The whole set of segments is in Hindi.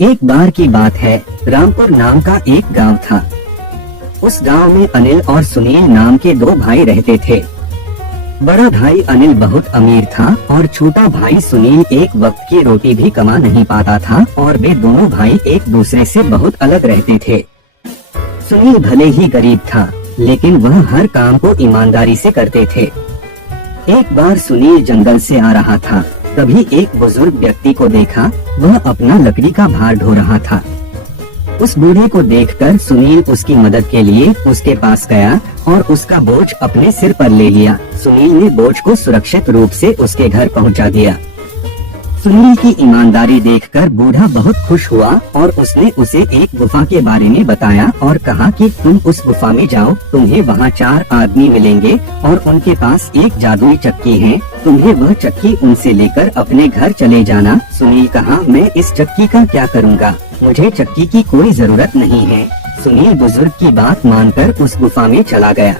एक बार की बात है, रामपुर नाम का एक गांव था। उस गांव में अनिल और सुनील नाम के दो भाई रहते थे। बड़ा भाई अनिल बहुत अमीर था और छोटा भाई सुनील एक वक्त की रोटी भी कमा नहीं पाता था और वे दोनों भाई एक दूसरे से बहुत अलग रहते थे। सुनील भले ही गरीब था, लेकिन वह हर काम को ईमानदारी से करते थे। एक बार सुनील जंगल से आ रहा था, तभी एक बुजुर्ग व्यक्ति को देखा। वह अपना लकड़ी का भार ढो रहा था। उस बूढ़े को देखकर सुनील उसकी मदद के लिए उसके पास गया और उसका बोझ अपने सिर पर ले लिया। सुनील ने बोझ को सुरक्षित रूप से उसके घर पहुंचा दिया। सुनील की ईमानदारी देखकर बूढ़ा बहुत खुश हुआ और उसने उसे एक गुफा के बारे में बताया और कहा कि तुम उस गुफा में जाओ, तुम्हें वहाँ 4 आदमी मिलेंगे और उनके पास एक जादुई चक्की है। तुम्हें वह चक्की उनसे लेकर अपने घर चले जाना। सुनील कहा, मैं इस चक्की का क्या करूँगा, मुझे चक्की की कोई जरूरत नहीं है। सुनील बुजुर्ग की बात मानकर उस गुफा में चला गया।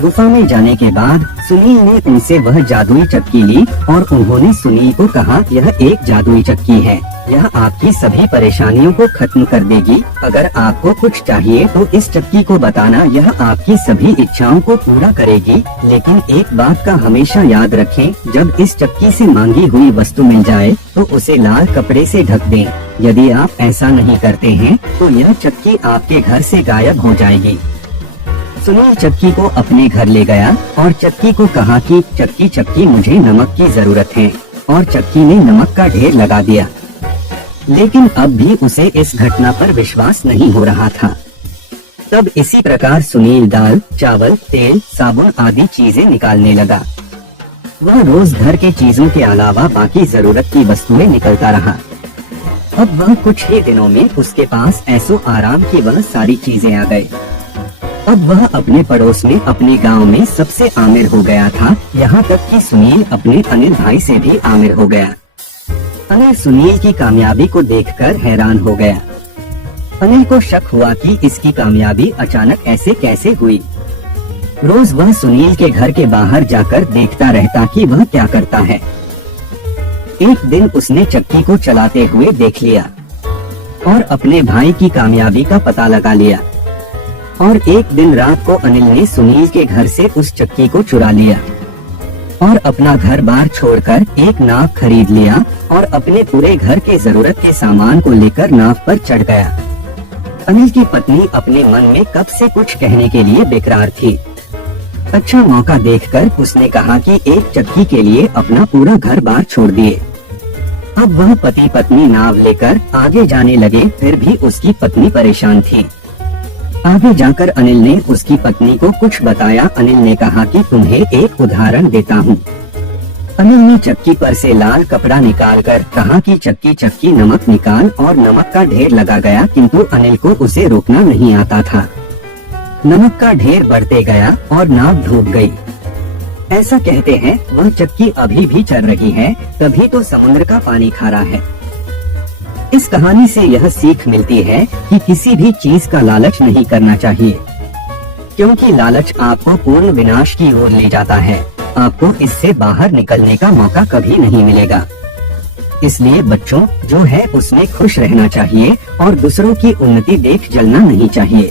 गुफा में जाने के बाद सुनील ने उनसे वह जादुई चक्की ली और उन्होंने सुनील को कहा, यह एक जादुई चक्की है, यह आपकी सभी परेशानियों को खत्म कर देगी। अगर आपको कुछ चाहिए तो इस चक्की को बताना, यह आपकी सभी इच्छाओं को पूरा करेगी। लेकिन एक बात का हमेशा याद रखें, जब इस चक्की से मांगी हुई वस्तु मिल जाए तो उसे लाल कपड़े से ढक दें। यदि आप ऐसा नहीं करते हैं तो यह चक्की आपके घर से गायब हो जाएगी। सुनील चक्की को अपने घर ले गया और चक्की को कहा कि चक्की मुझे नमक की जरूरत है, और चक्की ने नमक का ढेर लगा दिया। लेकिन अब भी उसे इस घटना पर विश्वास नहीं हो रहा था। तब इसी प्रकार सुनील दाल, चावल, तेल, साबुन आदि चीजें निकालने लगा। वह रोज घर के चीजों के अलावा बाकी जरूरत की वस्तुएं निकलता रहा। अब वह कुछ ही दिनों में उसके पास ऐसो आराम की वह सारी चीजें आ गए। अब वह अपने पड़ोस में, अपने गांव में सबसे आमिर हो गया था। यहाँ तक कि सुनील अपने अनिल भाई से भी आमिर हो गया। अनिल सुनील की कामयाबी को देखकर हैरान हो गया। अनिल को शक हुआ कि इसकी कामयाबी अचानक ऐसे कैसे हुई। रोज वह सुनील के घर के बाहर जाकर देखता रहता कि वह क्या करता है। एक दिन उसने चक्की को चलाते हुए देख लिया और अपने भाई की कामयाबी का पता लगा लिया। और एक दिन रात को अनिल ने सुनील के घर से उस चक्की को चुरा लिया और अपना घर बार छोड़कर एक नाव खरीद लिया और अपने पूरे घर के जरूरत के सामान को लेकर नाव पर चढ़ गया। अनिल की पत्नी अपने मन में कब से कुछ कहने के लिए बेकरार थी। अच्छा मौका देखकर उसने कहा कि एक चक्की के लिए अपना पूरा घर बार छोड़ दिए। अब वह पति पत्नी नाव लेकर आगे जाने लगे, फिर भी उसकी पत्नी परेशान थी। आगे जाकर अनिल ने उसकी पत्नी को कुछ बताया। अनिल ने कहा कि तुम्हें एक उदाहरण देता हूँ। अनिल ने चक्की पर से लाल कपड़ा निकालकर कहा कि चक्की नमक निकाल, और नमक का ढेर लगा गया, किंतु अनिल को उसे रोकना नहीं आता था। नमक का ढेर बढ़ते गया और नाव डूब गई। ऐसा कहते हैं वह चक्की अभी भी चल रही है, तभी तो समुद्र का पानी खारा है। इस कहानी से यह सीख मिलती है कि किसी भी चीज का लालच नहीं करना चाहिए, क्योंकि लालच आपको पूर्ण विनाश की ओर ले जाता है। आपको इससे बाहर निकलने का मौका कभी नहीं मिलेगा। इसलिए बच्चों, जो है उसमें खुश रहना चाहिए और दूसरों की उन्नति देख जलना नहीं चाहिए।